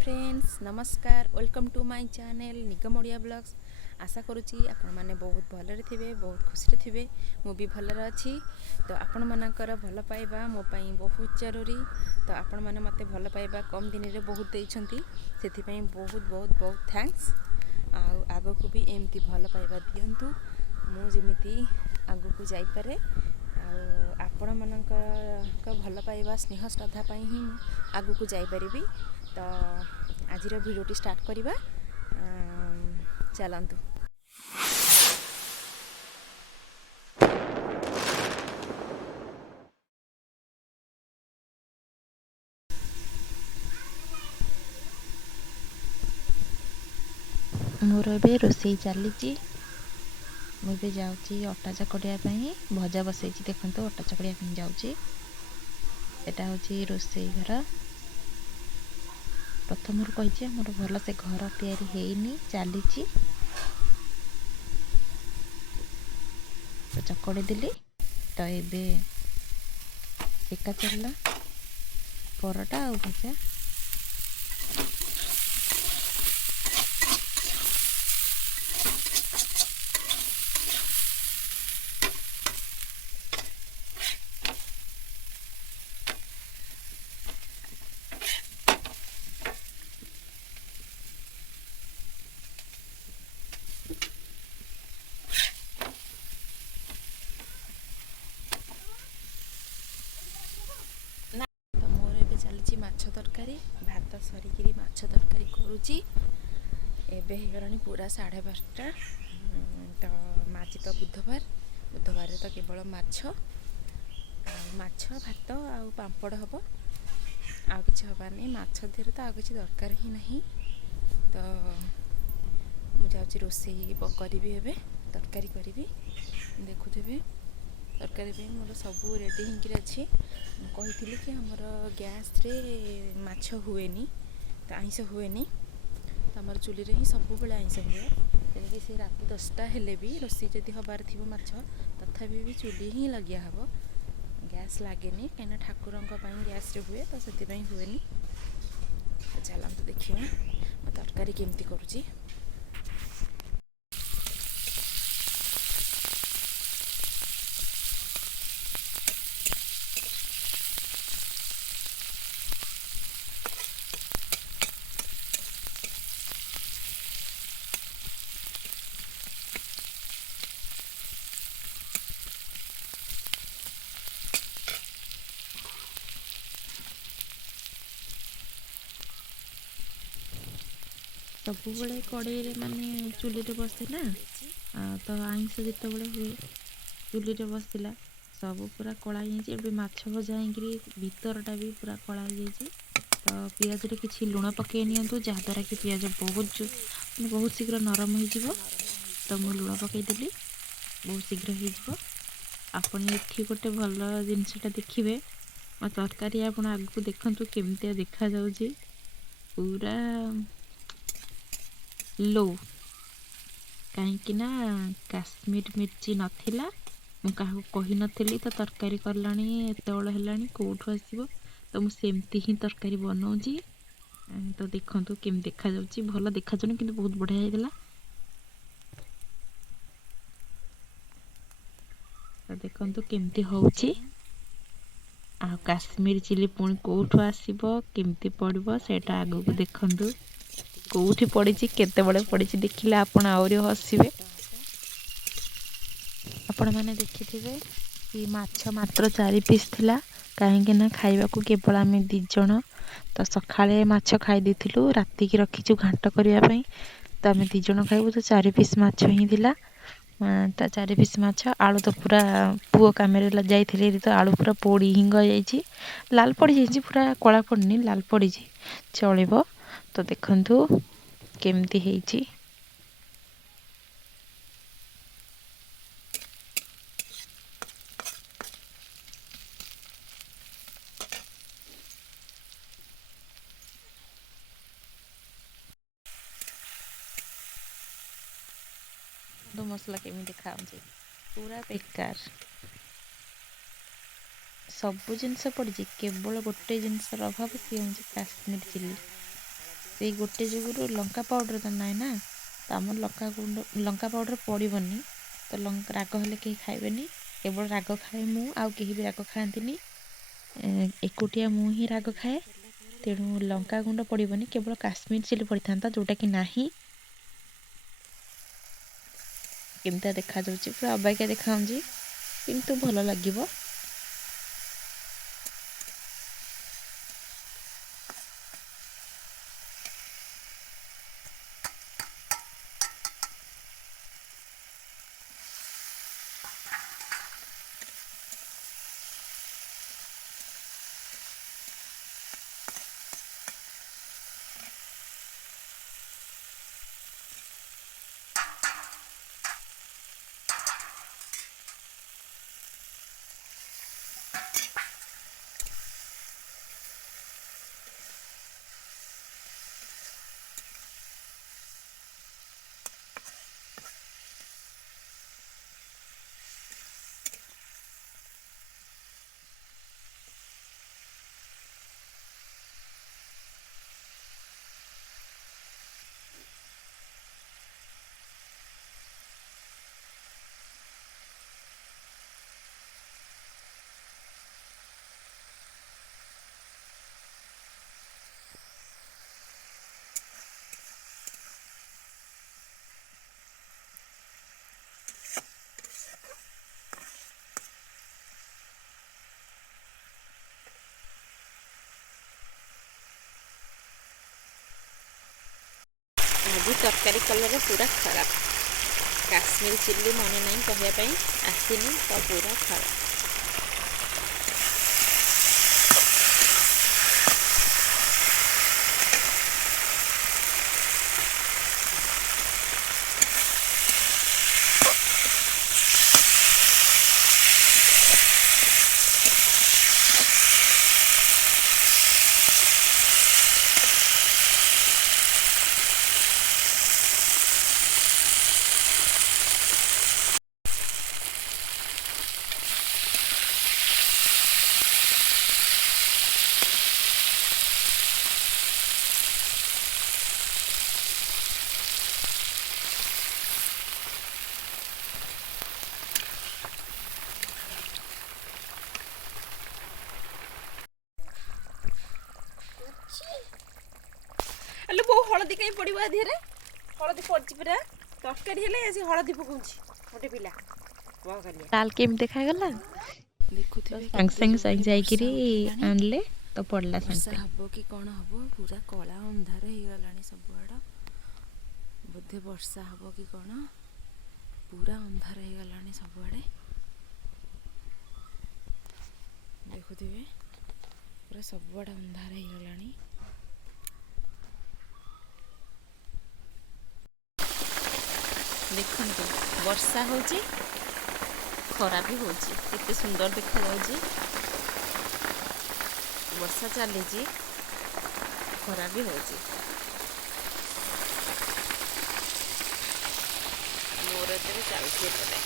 Friends नमस्कार welcome to my channel Nigam Odia blogs. आशा करुच्ची आपण मैंने बहुत भलरे थे बहुत खुशी थे मु भी भलरे अच्छी। तो आपण मानकर भल पाइबा मो पाई बहुत जरूरी। तो आपण मैंने मत भल पाइबा कम दिन में बहुत देइछंती से बहुत बहुत बहुत थैंक्स। आग को भी एमती भल पाइबा दिंतु मुझे आग को जापे आपण मानक भल पाइबा स्नेह श्रद्धा ही आग को जापरि। तो आज भिडियोटी स्टार्ट करवा चलतु। मोर ए रोसई चली मुझे जाऊँगी अटा चकड़िया भजा बसई देखो अटा चकड़िया जाऊँगी। एटा हूँ रोसई घर प्रथम कही मोर भल से घर तैयारी हैनी चली तो चकड़ी देली। तो ये सेका चलला परोटा और भजा। चली माछ तरकारी भात सरिकी माछ तरकारी करुच्ची। एबे गलानी पूरा 12:30। तो आज तो बुधवार तो केवल माछ भात आ पांपड़ हम आ कि हबानी माछ देहरे तो आ कि दरकार ही नहीं। तो मुझे रोषेई करी एबे तरकारी करी देखुथे तरकारी पे मोर सब रेडी होकर अच्छी। कही कि आमर गैस रे माछ हुए तो आइंस हुए तो आमर चुली रे ही सब बेले आइंस हुए। तेणुक से रात 10टा हेले भी रोषेई जदि हबार थी माछ तथापि भी चुली ही लगिया हम गैस लगे कहीं ठाकुर गैस रे हुए तो से हुए। चलते देखिए तरकारी केमती करुँची। सब बड़े कड़े माने चुली रे बसला तो आइंस जिते हुए चुली रे बसला सब पूरा कला जाए। माछ भजा भीतरटा भी पूरा कला जाए। तो पियाज रे किसी लुण पकई नियंतु जहाद्वारा कि पियाज बहुत शीघ्र नरम हो। तो मु लुण पकईदेली बहुत शीघ्र हो। आपन ये गोटे भल जिनसटा देखिए तरकारी आप आग को देखु केमती देखा जाउची पूरा लो कहीं ना काश्मीर मिर्ची नथिला मु कही नथी तो तरकारी करलानी एत बड़ है कौटू आसब। तो मुझे ही तरकारी बनाऊँगी। तो देखो केम देखा जाउची भल देखा जाउनी किंतु बहुत बढ़िया होइला। तो देखो केमती होउची आ काश्मीर चिली पुणी कौटू आसब केमती पड़ो सेटा आग को देखु कौटी पड़ी केते बड़े पड़ी देखिले आपण आहरी हसबे। आपण मैंने देखिथे कि माछ मात्र 4 पीस थिला कहीं ना खाइबा को केवल आम 2 जन। तो सकाळे माछ खाई देथिलु राति की रखीचु घांट करिया पई। तो आम 2 जन खाइबु तो 4 पीस माछ ही थिला। तो 4 पीस माछ आलू तो पूरा पुओ कामेरे जाइथिले तो आलू पूरा पोड़ी हिंग जाइछि लाल पड़ी जाइछि पूरा कला पड़नी लाल पड़ी चलिबो। तो देखंतु केमती ହେଇଛି। तो मसला केमती खाऊँगी पूरा बेकार सबू जिनस पड़ी केवल गोटे जिनसर अभाव सी हूँ काश्मीर चिली। ସେଇ ଗୋଟେ ଯୁଗରୁ ଲଙ୍କା ପାଉଡ଼ର ତ ନାହିଁ ନା, ତ ଆମର ଲଙ୍କା ପାଉଡ଼ର ପଡ଼ିବନି। ତ ରାଗ ହେଲେ କେହି ଖାଇବେନି, କେବଳ ରାଗ ଖାଏ ମୁଁ, ଆଉ କେହି ବି ରାଗ ଖାଆନ୍ତିନି। ଏକୁଟିଆ ମୁଁ ହିଁ ରାଗ ଖାଏ, ତେଣୁ ଲଙ୍କା ଗୁଣ୍ଡ ପଡ଼ିବନି, କେବଳ କାଶ୍ମୀର ଚିଲି ପଡ଼ିଥାନ୍ତା, ଯେଉଁଟାକି ନାହିଁ। କେମିତିଆ ଦେଖାଯାଉଛି, ପୁରା ଅବାଗିଆ ଦେଖାଯାଉଛି, କିନ୍ତୁ ଭଲ ଲାଗିବ। ଆଜି ତରକାରୀ କଲର୍ ପୁରା ଖରାପ, କାଶ୍ମୀର ଚିଲ୍ଲି ମନେ ନାହିଁ କହିବା ପାଇଁ, ଆସିନି ତ ପୁରା ଖରାପ। ଆଲୋ ବୋଉ ହଳଦୀ କାଇଁ ପଡ଼ିବ ଧିରେ? ହଳଦୀ ପଡ଼ିଛି ପୁରା, ତରକାରୀ ହେଲେ ଆସି ହଳଦୀ ପକଉଛି ଗୋଟେ ପିଲା। ଲାଲ କେମିତି ଦେଖାଗଲା? ଦେଖୁଥିବେ ସାଙ୍ଗେ ସାଙ୍ଗେ ଯାଇକିରି ଆଣିଲେ ତ ପଡ଼ିଲା ସାଙ୍ଗେ। ହବ କି କ'ଣ ହବ, ପୁରା କଳା ଅନ୍ଧାର ହେଇଗଲାଣି ସବୁଆଡ଼। ବୋଧେ ବର୍ଷା ହବ କି କ'ଣ, ପୁରା ଅନ୍ଧାର ହେଇଗଲାଣି ସବୁଆଡ଼େ। ଦେଖୁଥିବେ ପୁରା ସବୁଆଡ଼େ ଅନ୍ଧାର ହେଇଗଲାଣି। ଦେଖନ୍ତୁ ବର୍ଷା ହେଉଛି, ଖରା ବି ହେଉଛି, କେତେ ସୁନ୍ଦର ଦେଖାଯାଉଛି। ବର୍ଷା ଚାଲିଛି, ଖରା ବି ହେଉଛି। ମୋର ଏବେ ଚାଲିଛି ଏପଟେ।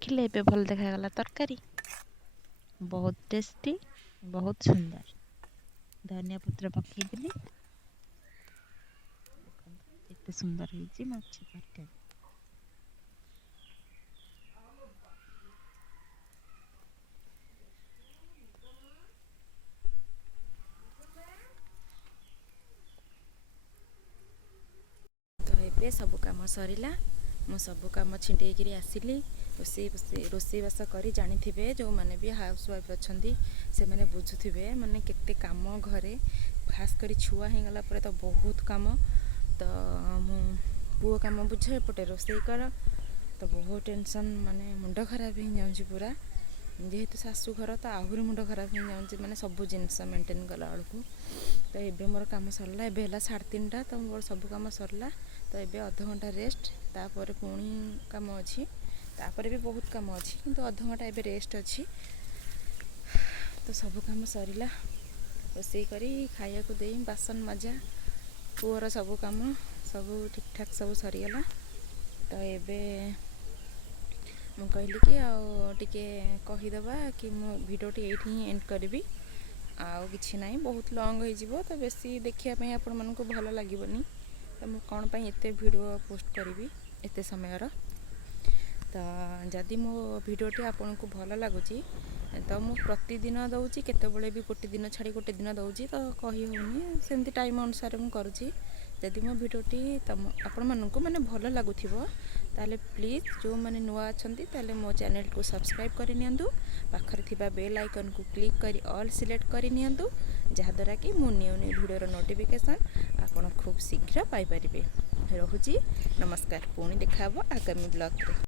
ଦେଖିଲେ ଏବେ ଭଲ ଦେଖାଗଲା ତରକାରୀ, ବହୁତ ଟେଷ୍ଟି, ବହୁତ ସୁନ୍ଦର। ଧନିଆ ପତ୍ର ପକେଇଦେଲି, ଏତେ ସୁନ୍ଦର ହେଇଛି ମାଛ ତରକାରୀ। ତ ଏବେ ସବୁ କାମ ସରିଲା, ମୁଁ ସବୁ କାମ ଛିଣ୍ଡେଇକିରି ଆସିଲି। ରୋଷେଇବାସ କରି ଜାଣିଥିବେ, ଯେଉଁମାନେ ବି ହାଉସ୍ ୱାଇଫ୍ ଅଛନ୍ତି ସେମାନେ ବୁଝୁଥିବେ ମାନେ କେତେ କାମ ଘରେ, ଖାସ୍ କରି ଛୁଆ ହେଇଗଲା ପରେ ତ ବହୁତ କାମ। ତ ମୁଁ ପୁଅ କାମ ବୁଝ, ଏପଟେ ରୋଷେଇ କର, ତ ବହୁତ ଟେନସନ୍, ମାନେ ମୁଣ୍ଡ ଖରାପ ହେଇଯାଉଛି ପୁରା। ଯେହେତୁ ଶାଶୁ ଘର ତ ଆହୁରି ମୁଣ୍ଡ ଖରାପ ହେଇଯାଉଛି, ମାନେ ସବୁ ଜିନିଷ ମେଣ୍ଟେନ୍ କଲା ବେଳକୁ। ତ ଏବେ ମୋର କାମ ସରିଲା, ଏବେ ହେଲା 3:30, ତ ମୋର ସବୁ କାମ ସରିଲା। ତ ଏବେ ଅଧଘଣ୍ଟା ରେଷ୍ଟ, ତାପରେ ପୁଣି କାମ ଅଛି। तापर भी बहुत काम अच्छी किंतु अधघंटा एबे रेस्ट अच्छी तो सब काम सरला रोसई करी खाया को दे बासन मजा पुअर सब काम सब ठीक ठाक सब सरीगला तो एबे मु कहली कि आके कहीदबा कि मो भिडियोटी एठी ही एंड करी आउ कि ना बहुत लंग हो तो बेसी देखापी आपण मानक भल लगे तो मु कौन पाई एते वीडियो पोस्ट करी एते समय तो जदि मो भिडियोटी आपन को भल लगुच तो मु प्रतिदिन दौची केतबले भी गोटे दिन छाड़ी गोटे दिन दौची तो कही होनी सेमती टाइम अनुसार मु करुँची जदि मो भिडियोटी तुम आपण मानक माने भल लगुथिबो ताले प्लीज जो माने नुआ अछंती ताले मो चैनल को सब्सक्राइब करि नियंतु पाखर थिबा बेल आइकन को क्लिक करी ऑल सिलेक्ट करि नियंतु जहा द्वारा कि मो न्यू न्यू वीडियो रो नोटिफिकेशन आपण खूब शीघ्र पाई परिबे। रहुची नमस्कार पुणी देखा आगामी ब्लॉग रे।